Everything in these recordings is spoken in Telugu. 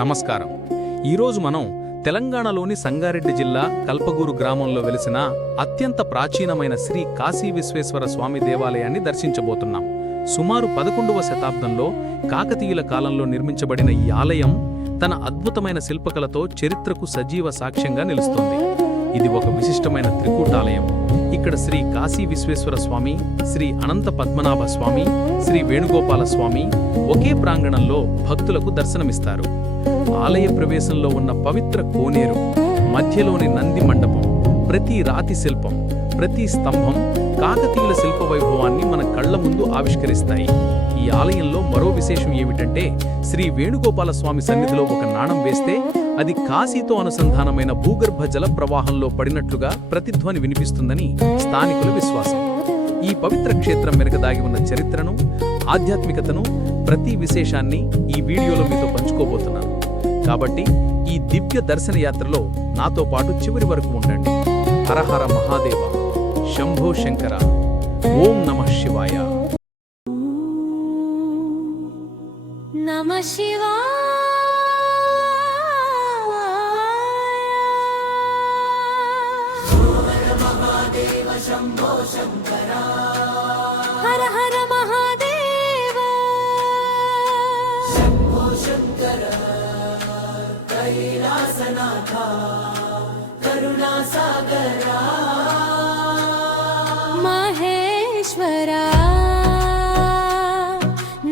నమస్కారం. ఈరోజు మనం తెలంగాణలోని సంగారెడ్డి జిల్లా కల్పగూరు గ్రామంలో వెలిసిన అత్యంత ప్రాచీనమైన శ్రీ కాశీ విశ్వేశ్వర స్వామి దేవాలయాన్ని దర్శించబోతున్నాం. సుమారు 11వ శతాబ్దంలో కాకతీయుల కాలంలో నిర్మించబడిన ఈ ఆలయం తన అద్భుతమైన శిల్పకళతో చరిత్రకు సజీవ సాక్ష్యంగా నిలుస్తుంది. ఇది ఒక విశిష్టమైన త్రికూటాలయం. ఇక్కడ శ్రీ కాశీ విశ్వేశ్వర స్వామి, శ్రీ అనంత పద్మనాభ స్వామి, శ్రీ వేణుగోపాల స్వామి ఒకే ప్రాంగణంలో భక్తులకు దర్శనమిస్తారు. ఆలయ ప్రవేశంలో ఉన్న పవిత్ర కోనేరు, మధ్యలోని నంది మండపం, ప్రతి రాతి శిల్పం, ప్రతి స్తంభం కాకతీయుల శిల్ప వైభవాన్ని మన కళ్ల ముందు ఆవిష్కరిస్తాయి. ఈ ఆలయంలో మరో విశేషం ఏమిటంటే, శ్రీ వేణుగోపాల స్వామి సన్నిధిలో ఒక నాణం వేస్తే అది కాశీతో అనుసంధానమైన భూగర్భ జల ప్రవాహంలో పడినట్లుగా ప్రతిధ్వని వినిపిస్తుందని స్థానికుల విశ్వాసం. ఈ పవిత్ర క్షేత్రం వెనుక దాగి ఉన్న చరిత్రను, ఆధ్యాత్మికతను, ప్రతి విశేషాన్ని ఈ వీడియోలో మీతో పంచుకోబోతున్నాను. కాబట్టి ఈ దివ్య దర్శన యాత్రలో నాతో పాటు చివరి వరకు ఉండండి. హరహర మహాదేవ, శంభో శంకర, ఓం నమః శివాయ. నమః శివాయ. శంభో శంకర, హర హర మహాదేవ, శంభో శంకర, కైలాసనాథ, కరుణా సాగర, మహేశ్వర,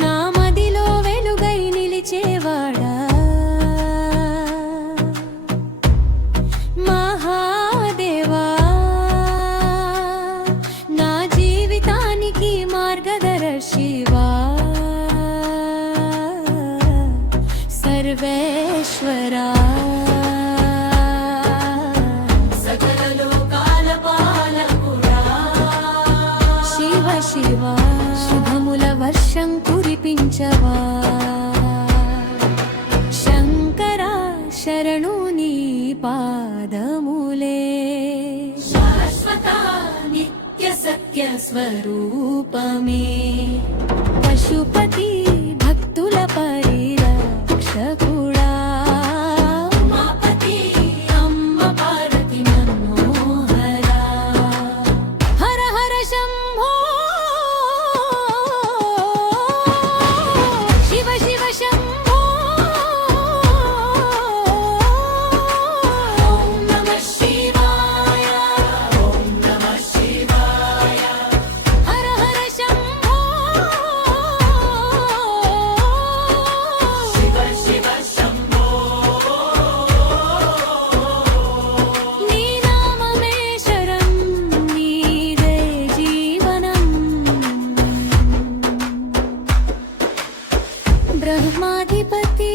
నా మదిలో వెలుగై నిలిచేవాడా, మహాదేవా, శివా, సర్వేశ్వరా, సకల లోకాల పాలకుడా, శివ శివ, శుభముల వర్షం కురిపించవా, శంకరా, శరణు నీ పాదములే, శాశ్వత నిత్య సత్య స్వరూపమే, పశుపతి భక్తుల పరిరక్షకుడా, ఉమాపతి అమ్మ పార్వతి మనోహర, హర హర శంభో, శివ శివ శంభో, ఓం నమః శివాయ, ఓం నమః శివాయ, హర హర శంభో, శివ శివ శంభో, నీ నామమే శరం, నీదే జీవనం, బ్రహ్మాధిపతి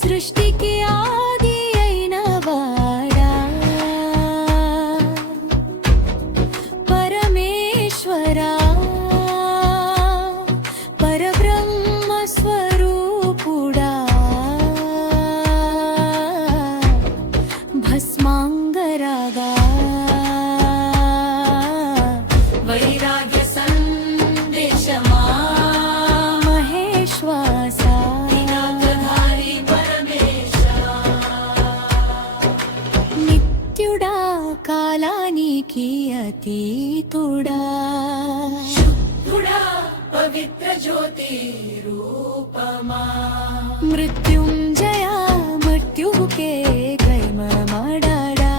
సృష్టికి ఆది అయిన వాడా, పరమేశ్వరా, పరబ్రహ్మ స్వరూపుడా, భస్మాంగరాగా, వైరాగ్య సందేశమా, మహేశ్వాస, దినాకధారి పరమేశ, నిత్యుడా, కాలానికి అతీతుడా, శుద్ధుడా, పవిత్ర జ్యోతి రూపమా, మృత్యుంజయ, మృత్యుకే కైమమడాడా,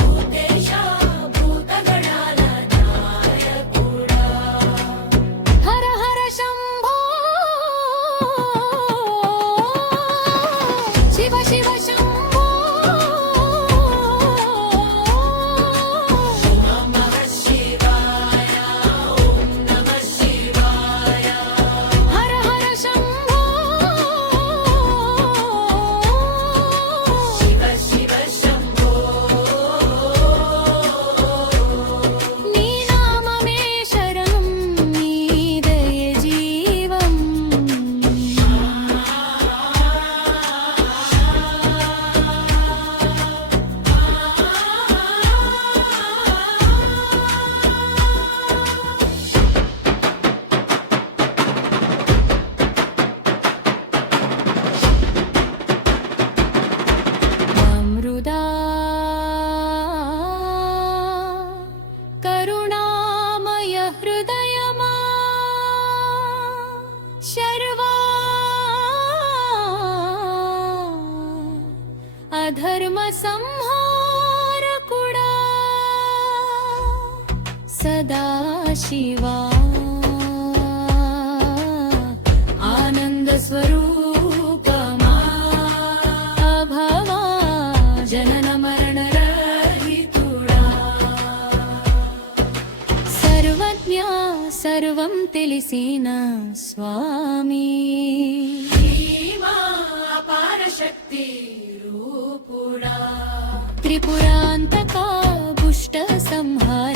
భూతేశ, భూతగణాల నాయకుడా, హర హర శంభో, శివ శివ శంభో, నమః శివాయ, ఓం నమః శివాయ, హర హర శంభో, ధర్మ సంహారకుడా సదాశివా ఆనంద స్వరూపమా అభవా జనన మరణ రహితుడా సర్వజ్ఞ సర్వం తెలిసిన స్వామి అపార శక్తి రూపుడా త్రిపురాంతక దుష్ట సంహార